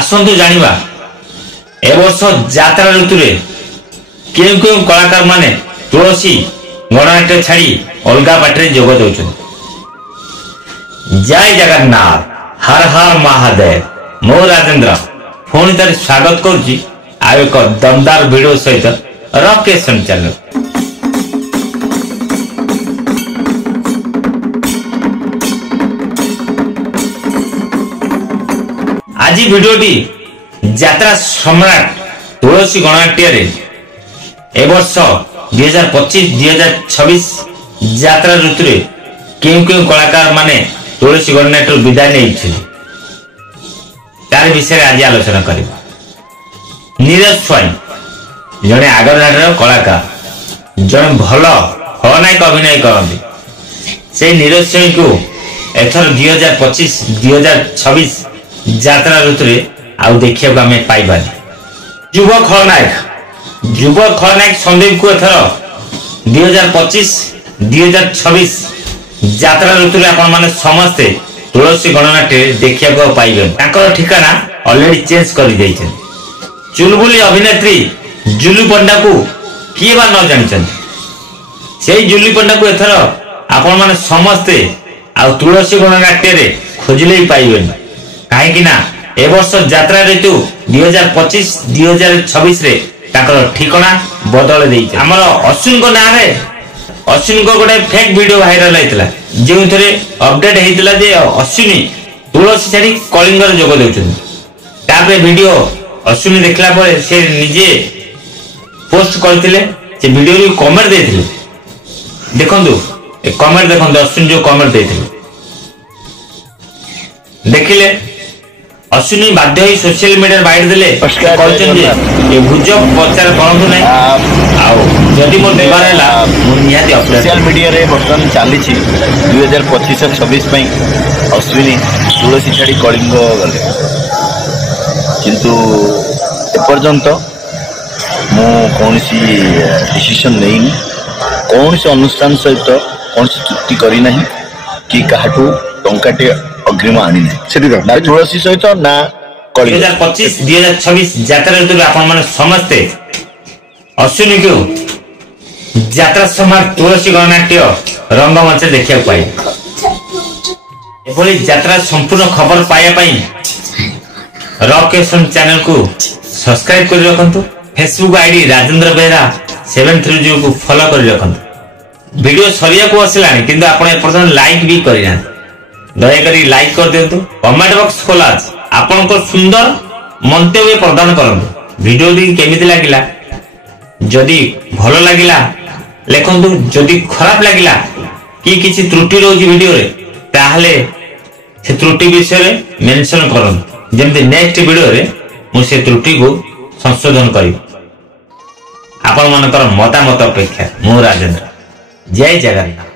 आसंतु जानिबा ए वर्ष यात्रा ऋतु रे केउ केउ कलाकार माने तुलसी गणनाट्य छाड़ी अलगा बाटे जोग दउछन। जय जगन्नाथ, हर हर महादेव। मो राजेंद्र पुणी तार स्वागत करुच्ची आ एक दमदार वीडियो सहित रकेशन चैनल। आज वीडियोटी यात्रा सम्राट तुलसी गणनाट्य रे ए वर्ष 2025-2026 यात्रा ऋतु रे केउ केउ कलाकार माने तुलसी गणनाट्य विदाय नहीं तार विषय आज आलोचना करिबा। नीरज स्वाई जने आगरघाटर कलाकार, जने भल खलनायक अभिनय करते से नीरज स्वाई को एथर 2025-2026 यात्रा ऋतु रे आउ देखिया को हमें पाइबानी। युवा खलनायक संदीप को एथर 2025-2026 यात्रा ऋतु रे आपण माने समस्ते तुलसी गणनाट्य देखिया को पाइबे। ताकर ठिकाना ऑलरेडी चेंज कर दैछन। चुलबुली अभिनेत्री जुली पंडा को किए बा न जानिछन, सेही जुली पंडा को एथर आपण माने समस्ते आ तुलसी गणनाट्य रे खोजले ही पाइबे। काहे कि ना ए वर्ष यात्रा ऋतु 2025-2026 रे ताकर ठिकाना बदल दैछ। हमर अश्विन को ना रे अश्विन को गोटे फेक वीडियो वायरल होइतला, जे थरे अपडेट हेइतला जे अश्विनी तुलसी छाड़ी कलिंग रे जोग देउछन। तापे वीडियो अश्विनी देखला परे से निजे पोस्ट करथिले, से वीडियो रे कमेंट देथिले। देखंतु ए कमेंट देखंतु अश्विन जो कमेंट देथिले देखिले। अश्विनी बाध्य ही सोशल मीडिया बाइट देले कहचन जे ए गुजब प्रचार करंतु नै आ जदि मोर देबार हैला मोर निहाती अपडेट सोशल मीडिया रे बर्तमान चालीछि 2025-26 पई अश्विनी तुलसी छाड़ी कलिंग गले, किंतु एपर्यंत मु कोनसी डिसीजन नहीं, कोनसी अनुष्ठान सहित कोनसी चुक्ति करी नहीं कि काहाटू टंकाटे अग्रिम आनी नहीं ना तुलसी सहित ना 2025-2026 यात्रा ऋतु आपण माने समस्ते अश्विनी को यात्रा सम्राट तुलसी गणनाट्य रंगमंच देखिया पाए। एभली यात्रा संपूर्ण खबर पाया पई रकेशन चैनल को सब्सक्राइब कर रखंतु। फेसबुक आईडी राजेंद्र बेहरा 730 को फॉलो कर रखंतु। वीडियो सरिया को आसिलानी किंतु आपण एपर्यंत लाइक भी करिना, दया करी लाइक कर दियंतु। कमेंट बॉक्स खोला आपण को सुंदर मंतव्य प्रदान करंतु। वीडियो दी केमिति लागिला, जदि भलो लागिला लेखंतु, जदि खराब लागिला कि किछि त्रुटि रोजी वीडियो रे ताहले से त्रुटि विषय रे मेंशन करंतु, जेमति नेक्स्ट वीडियो रे मु से त्रुटि को संशोधन करी। आपण मानकर मतामत अपेक्षा मु राजेंद्र। जय जगन्नाथ।